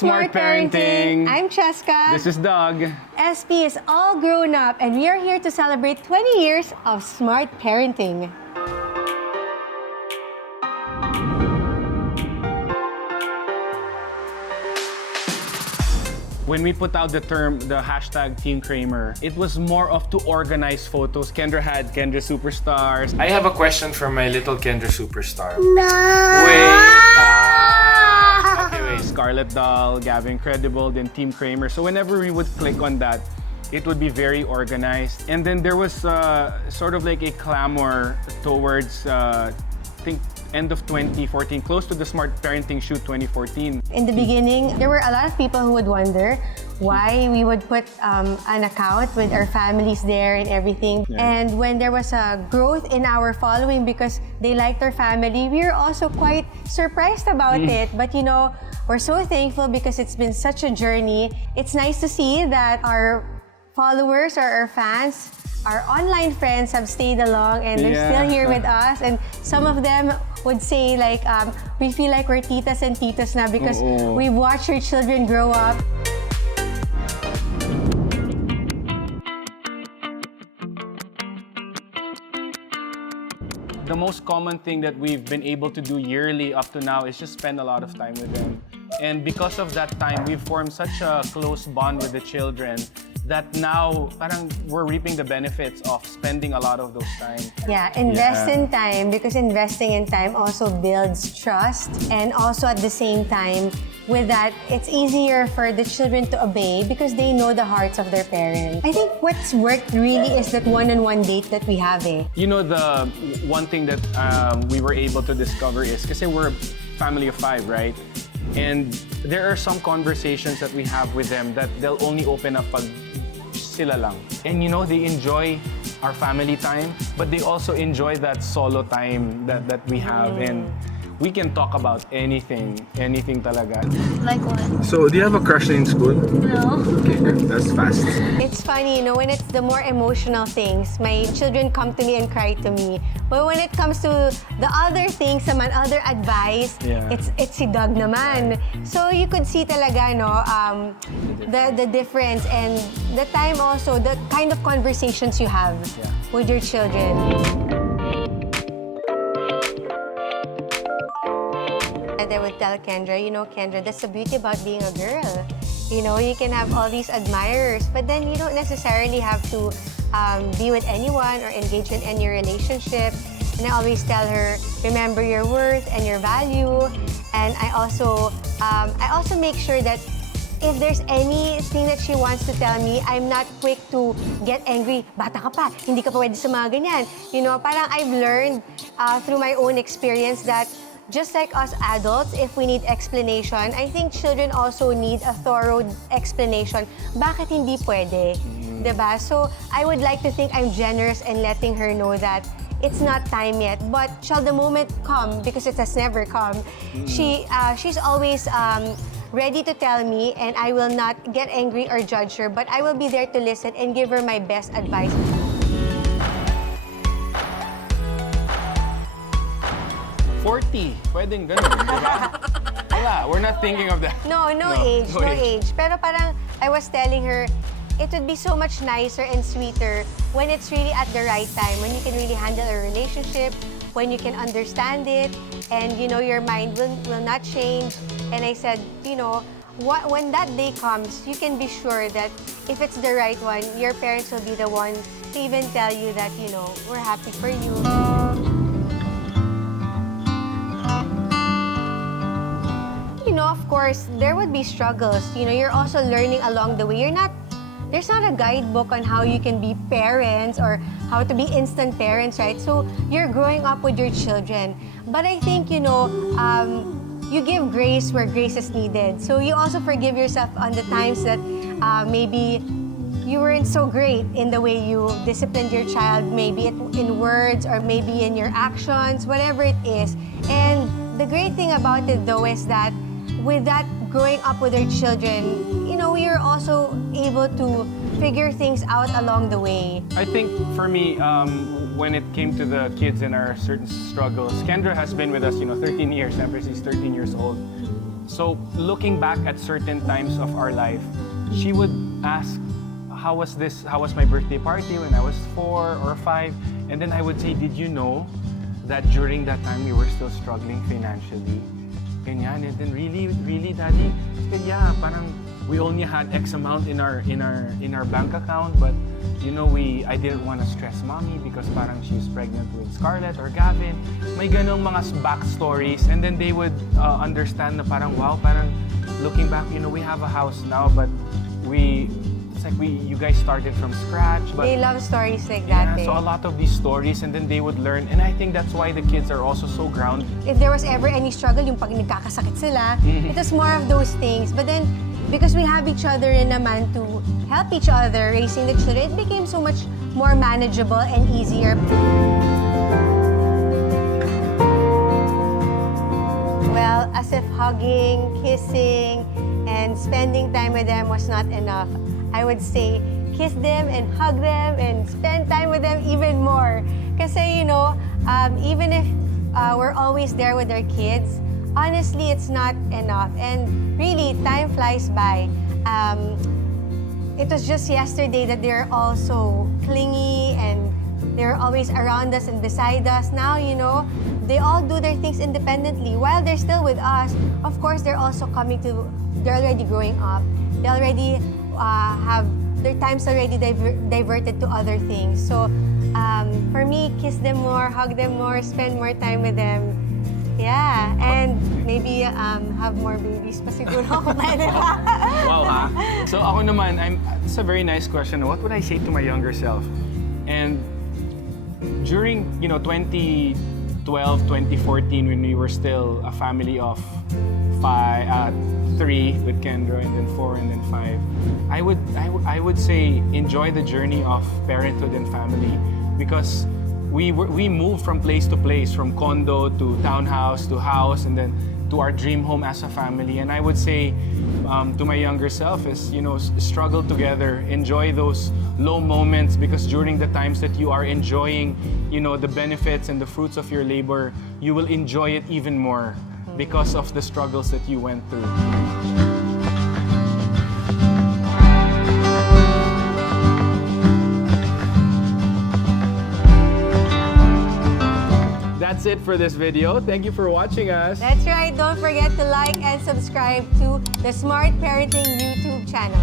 Smart Parenting. I'm Chesca. This is Doug. SP is all grown up, and we are here to celebrate 20 years of smart parenting. When we put out the hashtag TeamKramer, it was more of to organize photos. Kendra had Kendra Superstars. I have a question for my little Kendra Superstar. No! Okay, wait. Scarlet Doll, Gavin Credible, then TeamKramer. So whenever we would click on that, it would be very organized. And then there was sort of like a clamor towards, I think, end of 2014, close to the Smart Parenting Shoot 2014. In the beginning, there were a lot of people who would wonder why we would put an account with our families there and everything. Yeah. And when there was a growth in our following because they liked our family, we were also quite surprised about it. But you know, we're so thankful because it's been such a journey. It's nice to see that our followers or our fans, our online friends have stayed along and they're still here with us. And some of them would say like, we feel like we're titas and titos now because we've watched your children grow up. The most common thing that we've been able to do yearly up to now is just spend a lot of time with them. And because of that time, we've formed such a close bond with the children that now parang we're reaping the benefits of spending a lot of those time. Yeah, invest in time because investing in time also builds trust, and also at the same time, with that, it's easier for the children to obey because they know the hearts of their parents. I think what's worked really is that one-on-one date that we have. You know, the one thing that we were able to discover is, kasi we're a family of 5, right? And there are some conversations that we have with them that they'll only open up pag sila lang. And you know, they enjoy our family time, but they also enjoy that solo time that we have. And we can talk about anything talaga. Like what? So, do you have a crush in school? No. Okay, that's fast. It's funny, you know, when it's the more emotional things, my children come to me and cry to me. But when it comes to the other things naman, other advice, it's si Doug naman. So you could see talaga, no, the difference and the time also, the kind of conversations you have with your children. I would tell Kendra, you know, Kendra, that's the beauty about being a girl. You know, you can have all these admirers, but then you don't necessarily have to be with anyone or engage in any relationship. And I always tell her, remember your worth and your value. And I also make sure that if there's anything that she wants to tell me, I'm not quick to get angry. Bata ka pa, hindi ka pa pwede sa mga ganyan. You know, parang I've learned through my own experience that just like us adults, if we need explanation, I think children also need a thorough explanation. Bakit hindi pwede? Diba? So, I would like to think I'm generous in letting her know that it's not time yet, but shall the moment come, because it has never come, she's always ready to tell me, and I will not get angry or judge her, but I will be there to listen and give her my best advice. Pwedeng ganun, diba? Wala, we're not thinking of that. No age. Pero parang I was telling her, it would be so much nicer and sweeter when it's really at the right time, when you can really handle a relationship, when you can understand it, and you know your mind will not change. And I said, you know, when that day comes, you can be sure that if it's the right one, your parents will be the one to even tell you that, you know, we're happy for you. You know, of course, there would be struggles. You know, you're also learning along the way. There's not a guidebook on how you can be parents or how to be instant parents, right? So you're growing up with your children. But I think, you know, you give grace where grace is needed. So you also forgive yourself on the times that maybe you weren't so great in the way you disciplined your child, maybe in words or maybe in your actions, whatever it is. And the great thing about it, though, is that with that growing up with our children, you know, you're also able to figure things out along the way. I think for me, when it came to the kids and our certain struggles, Kendra has been with us, 13 years, ever since she's 13 years old. So looking back at certain times of our life, she would ask, how was my birthday party when I was 4 or 5? And then I would say, did you know that during that time we were still struggling financially? Ganyan. And then really, Daddy? Said, yeah, parang we only had X amount in our bank account, but you know, I didn't want to stress mommy because parang she's pregnant with Scarlett or Gavin. May ganong mga backstories, and then they would understand na parang, wow, parang looking back, you know, we have a house now, but it's like you guys started from scratch. But They love stories like that. yeah, so a lot of these stories, and then they would learn, and I think that's why the kids are also so grounded. If there was ever any struggle, yung pag nagkakasakit sila, it was more of those things. But then, because we have each other rin naman to help each other raising the children, it became so much more manageable and easier. Well, as if hugging, kissing, and spending time with them was not enough, I would say kiss them and hug them and spend time with them even more. Kasi, you know, even if we're always there with our kids, honestly, it's not enough. And really, time flies by. It was just yesterday that they're all so clingy and they're always around us and beside us. Now, you know, they all do their things independently. While they're still with us, of course, they're already growing up. They already have their time's already diverted to other things. So, for me, kiss them more, hug them more, spend more time with them. Yeah, and maybe have more babies pa siguro kung pwede pa. Wow, ha? So ako naman, it's a very nice question. What would I say to my younger self? And during, you know, 2012, 2014, when we were still a family of 3 with Kendra, and then 4, and then 5, I would say enjoy the journey of parenthood and family, because we moved from place to place, from condo to townhouse to house, and then to our dream home as a family. And I would say to my younger self is, you know, struggle together, enjoy those low moments, because during the times that you are enjoying, you know, the benefits and the fruits of your labor, you will enjoy it even more because of the struggles that you went through. That's it for this video. Thank you for watching us. That's right. Don't forget to like and subscribe to the Smart Parenting YouTube channel.